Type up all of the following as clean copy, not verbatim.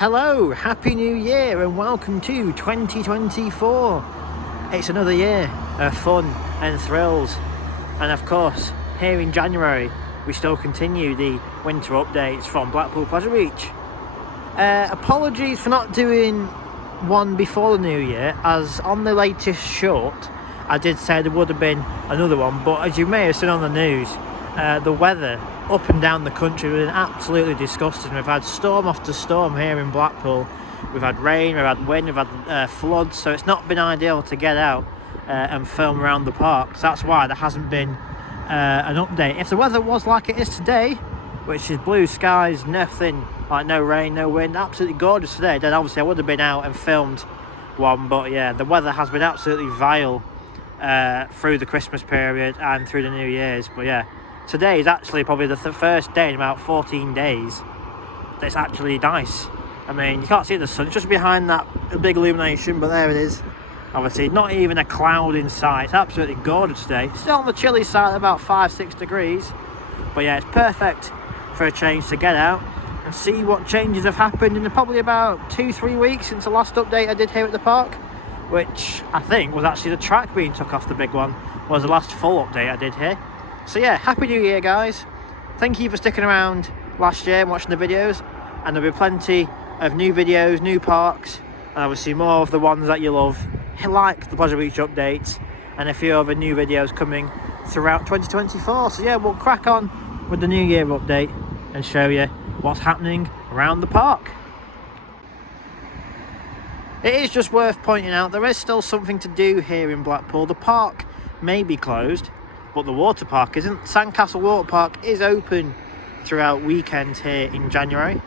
Hello, Happy New Year and welcome to 2024. It's another year of fun and thrills, and of course here in January we still continue the winter updates from Blackpool Prado Beach. Apologies for not doing one before the new year, as on the latest short I did say there would have been another one, but as you may have seen on the news, the weather up and down the country has been absolutely disgusting. We've had storm after storm here in Blackpool. We've had rain, we've had wind, we've had floods, so it's not been ideal to get out and film around the park. So that's why there hasn't been an update. If the weather was like it is today, which is blue skies, nothing, like no rain, no wind, absolutely gorgeous today, then obviously I would have been out and filmed one. But yeah, the weather has been absolutely vile through the Christmas period and through the New Year's. But yeah, today is actually probably the first day in about 14 days that's actually nice. I mean, you can't see the sun, it's just behind that big illumination, but there it is. Obviously, not even a cloud in sight. It's absolutely gorgeous today. Still on the chilly side, about 5-6 degrees. But yeah, it's perfect for a change to get out and see what changes have happened in probably about 2-3 weeks since the last update I did here at the park, which I think was actually the track being took off the big one, was the last full update I did here. So yeah, Happy New Year guys. Thank you for sticking around last year and watching the videos, and there'll be plenty of new videos, new parks, and obviously more of the ones that you love, like the Prado Beach updates and a few other new videos coming throughout 2024. So yeah, we'll crack on with the New Year update and show you what's happening around the park. It is just worth pointing out there is still something to do here in Blackpool. The park may be closed, but the water park isn't. Sandcastle Water Park is open throughout weekends here in January.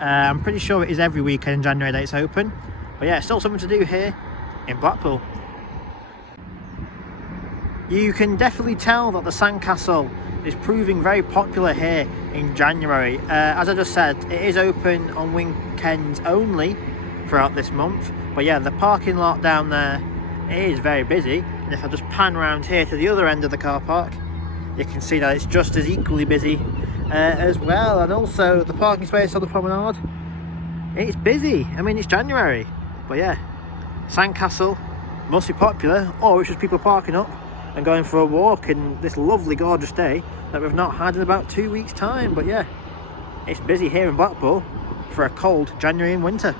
I'm pretty sure it is every weekend in January that it's open. But yeah, still something to do here in Blackpool. You can definitely tell that the Sandcastle is proving very popular here in January. As I just said, it is open on weekends only throughout this month. But yeah, the parking lot down there, it is very busy. And if I just pan around here to the other end of the car park, you can see that it's just as equally busy as well. And also the parking space on the promenade, it's busy. I mean, it's January, but yeah, Sandcastle must be popular, or it's just people parking up and going for a walk in this lovely gorgeous day that we've not had in about 2 weeks time. But yeah, it's busy here in Blackpool for a cold January and winter.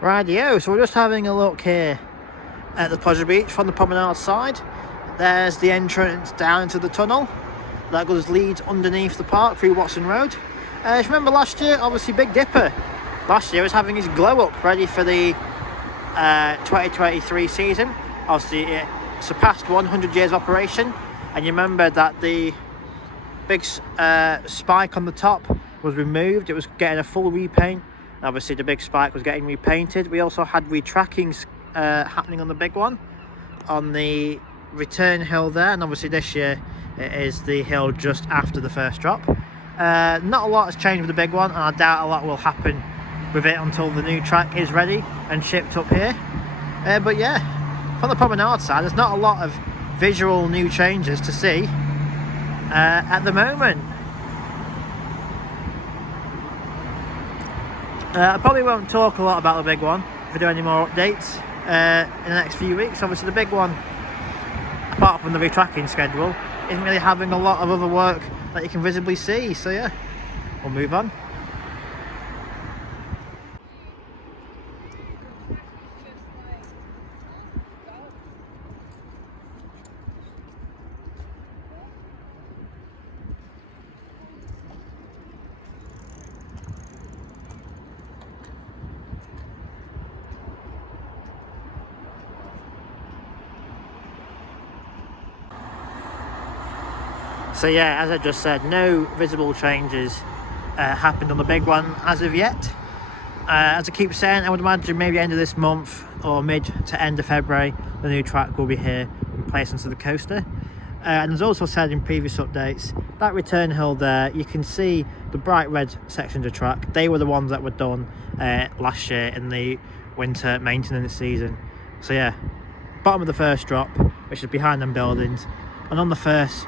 Rightio, so we're just having a look here at the Prado Beach from the promenade side. There's the entrance down into the tunnel that leads underneath the park through Watson Road. If you remember last year, obviously Big Dipper last year was having his glow up ready for the 2023 season. Obviously it surpassed 100 years of operation, and you remember that the big spike on the top was removed. It was getting a full repaint. Obviously the big spike was getting repainted. We also had retrackings happening on the big one on the return hill there, and obviously this year it is the hill just after the first drop. Not a lot has changed with the big one, and I doubt a lot will happen with it until the new track is ready and shipped up here. But yeah, from the promenade side, there's not a lot of visual new changes to see at the moment. I probably won't talk a lot about the big one if I do any more updates in the next few weeks. Obviously the big one, apart from the retracking schedule, isn't really having a lot of other work that you can visibly see. So yeah, we'll move on. So yeah, as I just said, no visible changes happened on the big one as of yet. As I keep saying, I would imagine maybe end of this month or mid to end of February, the new track will be here in place onto the coaster. And as also said in previous updates, that return hill there, you can see the bright red sections of track. They were the ones that were done last year in the winter maintenance season. So yeah, bottom of the first drop, which is behind them buildings, and on the first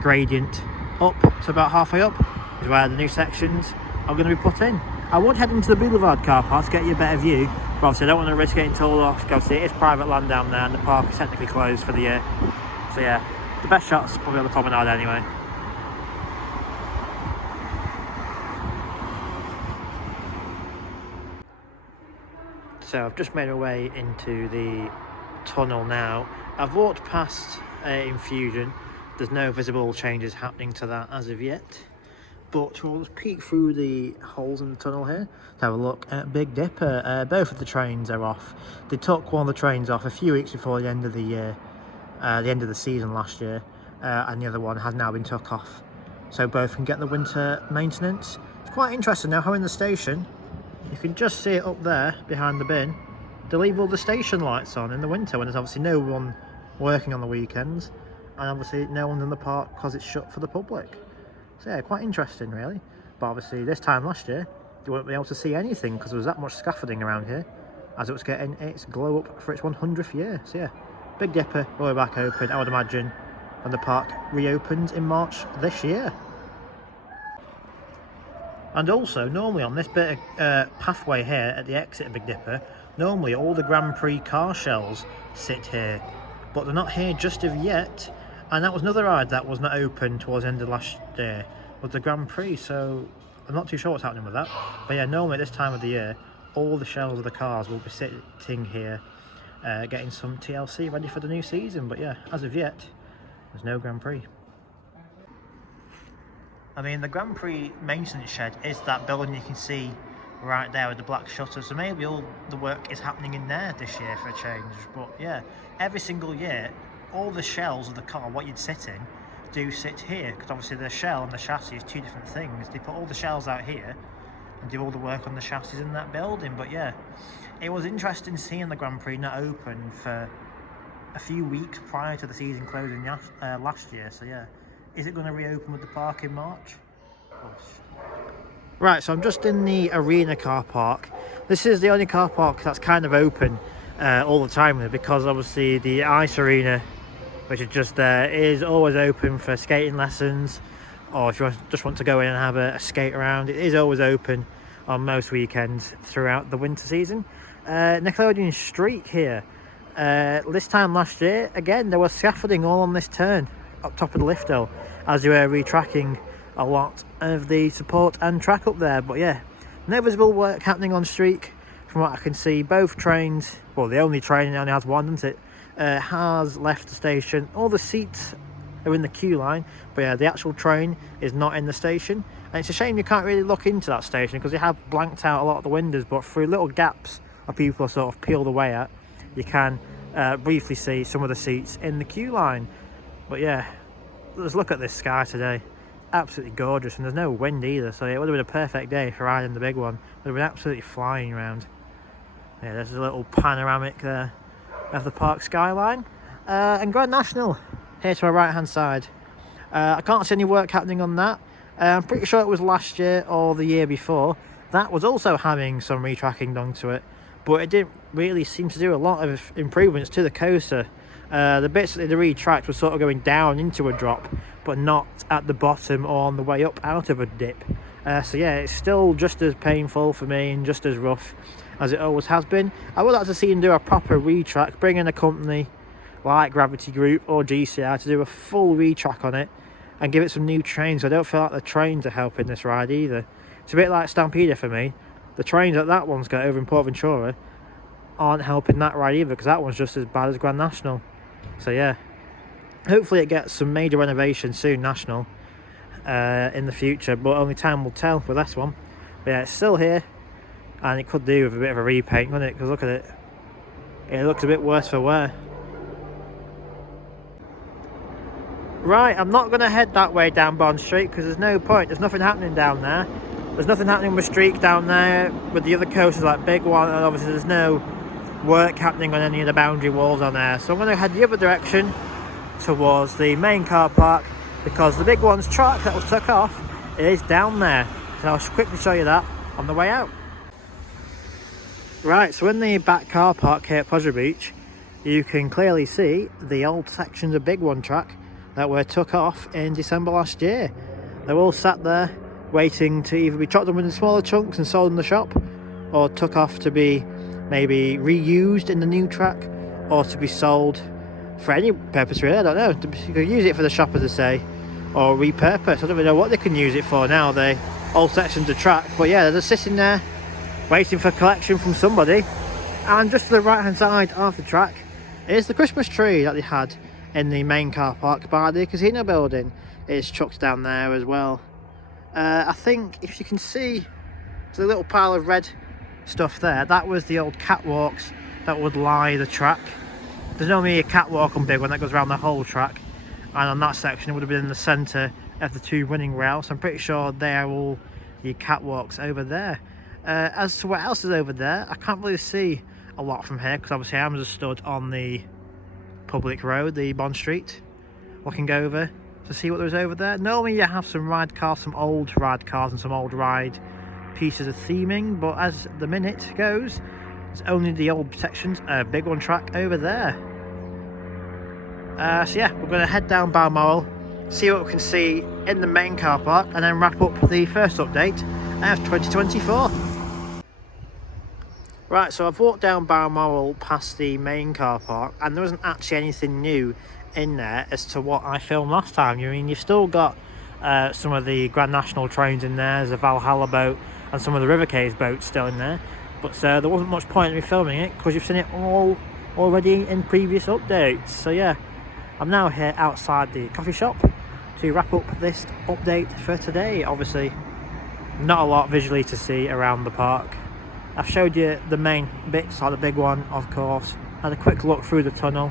gradient up to about halfway up is where the new sections are going to be put in. I would head into the Boulevard car park to get you a better view, but obviously I don't want to risk getting told off, because it is private land down there and the park is technically closed for the year. So yeah, the best shot's probably on the promenade anyway. So I've just made my way into the tunnel now. I've walked past Infusion. There's no visible changes happening to that as of yet, but we'll just peek through the holes in the tunnel here to have a look at Big Dipper. Both of the trains are off. They took one of the trains off a few weeks before the end of the year, the end of the season last year, and the other one has now been took off, so both can get the winter maintenance. It's quite interesting now how in the station you can just see it up there behind the bin. They leave all the station lights on in the winter when there's obviously no one working on the weekends, and obviously no one's in the park because it's shut for the public. So yeah, quite interesting really. But obviously this time last year you won't be able to see anything because there was that much scaffolding around here as it was getting its glow up for its 100th year. So yeah, Big Dipper will be back open, I would imagine, when the park reopens in March this year. And also, normally on this bit of pathway here at the exit of Big Dipper, normally all the Grand Prix car shells sit here, but they're not here just of yet. And that was another ride that was not open towards the end of last year, was the Grand Prix, so I'm not too sure what's happening with that. But yeah, normally at this time of the year, all the shells of the cars will be sitting here, getting some TLC ready for the new season. But yeah, as of yet, there's no Grand Prix. I mean, the Grand Prix maintenance shed is that building you can see right there with the black shutters, so maybe all the work is happening in there this year for a change. But yeah, every single year, all the shells of the car, what you'd sit in, do sit here, because obviously the shell and the chassis is two different things. They put all the shells out here and do all the work on the chassis in that building. But yeah, it was interesting seeing the Grand Prix not open for a few weeks prior to the season closing last year. So yeah, is it going to reopen with the park in March? Right, so I'm just in the arena car park. This is the only car park that's kind of open all the time, because obviously the ice arena, which is just there, is always open for skating lessons, or if you just want to go in and have a skate around, it is always open on most weekends throughout the winter season. Nickelodeon Streak here. This time last year, again, there was scaffolding all on this turn up top of the lift hill as you were retracking a lot of the support and track up there. But yeah, no visible work happening on Streak from what I can see. Both trains, well, the only train, it only has one, doesn't it, has left the station. All the seats are in the queue line, but yeah, the actual train is not in the station, and it's a shame you can't really look into that station because they have blanked out a lot of the windows, but through little gaps that people are sort of peeled away at, you can briefly see some of the seats in the queue line. But yeah, let's look at this sky today. Absolutely gorgeous, and there's no wind either, so it would have been a perfect day for riding the big one. It would have been absolutely flying around. Yeah, there's a little panoramic there of the park skyline. And Grand National here to my right hand side. I can't see any work happening on that. I'm pretty sure it was last year or the year before. That was also having some retracking done to it, but it didn't really seem to do a lot of improvements to the coaster. The bits that they retracked were sort of going down into a drop, but not at the bottom or on the way up out of a dip. So yeah, it's still just as painful for me and just as rough as it always has been. I would like to see them do a proper retrack, bring in a company like Gravity Group or GCI to do a full retrack on it and give it some new trains. I don't feel like the trains are helping this ride either. It's a bit like Stampeder for me. The trains that one's got over in Port Ventura aren't helping that ride either, because that one's just as bad as Grand National. So yeah, hopefully it gets some major renovation soon, National, in the future, but only time will tell with this one. But yeah, it's still here, and it could do with a bit of a repaint, couldn't it? Because look at it, it looks a bit worse for wear. Right, I'm not going to head that way down Bond Street because there's no point. There's nothing happening down there. There's nothing happening with Streak down there with the other coasters like Big One, and obviously there's no work happening on any of the boundary walls on there. So I'm going to head the other direction towards the main car park, because the Big One's track that was took off is down there. So I'll quickly show you that on the way out. Right, so in the back car park here at Pleasure Beach, you can clearly see the old sections of Big One track that were took off in December last year. They're all sat there waiting to either be chopped up into smaller chunks and sold in the shop, or took off to be maybe reused in the new track, or to be sold for any purpose really. I don't know. You could use it for the shop, as I say, or repurpose. I don't really know what they can use it for now, the old sections of track. But yeah, they're just sitting there waiting for collection from somebody. And just to the right hand side of the track is the Christmas tree that they had in the main car park by the casino building. It's chucked down there as well. I think if you can see, there's a little pile of red stuff there. That was the old catwalks that would lie the track. There's normally a catwalk on big one that goes around the whole track, and on that section it would have been in the centre of the two running rails. I'm pretty sure they're all the catwalks over there. As to what else is over there, I can't really see a lot from here, because obviously I'm just stood on the public road, the Bond Street, looking over to see what there is over there. Normally you have some ride cars, some old ride cars and some old ride pieces of theming, but as the minute goes, it's only the old sections, big one track over there. So yeah, we're going to head down Balmoral, see what we can see in the main car park, and then wrap up the first update of 2024. Right, so I've walked down Balmoral past the main car park, and there isn't actually anything new in there as to what I filmed last time. I mean, you've still got some of the Grand National trains in there, there's a Valhalla boat and some of the River Caves boats still in there, but there wasn't much point in me filming it because you've seen it all already in previous updates. So yeah, I'm now here outside the coffee shop to wrap up this update for today. Obviously not a lot visually to see around the park. I've showed you the main bits, like the big one of course, had a quick look through the tunnel,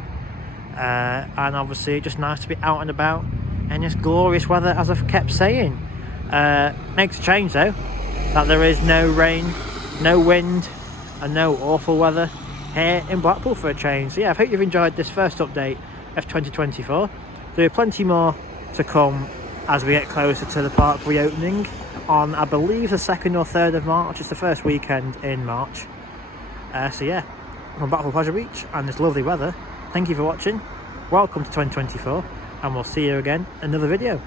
and obviously just nice to be out and about in this glorious weather, as I've kept saying. Makes a change though, that there is no rain, no wind and no awful weather here in Blackpool for a change. So yeah, I hope you've enjoyed this first update of 2024. There are plenty more to come as we get closer to the park reopening on, I believe, the 2nd or 3rd of March. It's the first weekend in March. So yeah, from Blackpool Pleasure Beach and this lovely weather, thank you for watching, welcome to 2024, and we'll see you again in another video.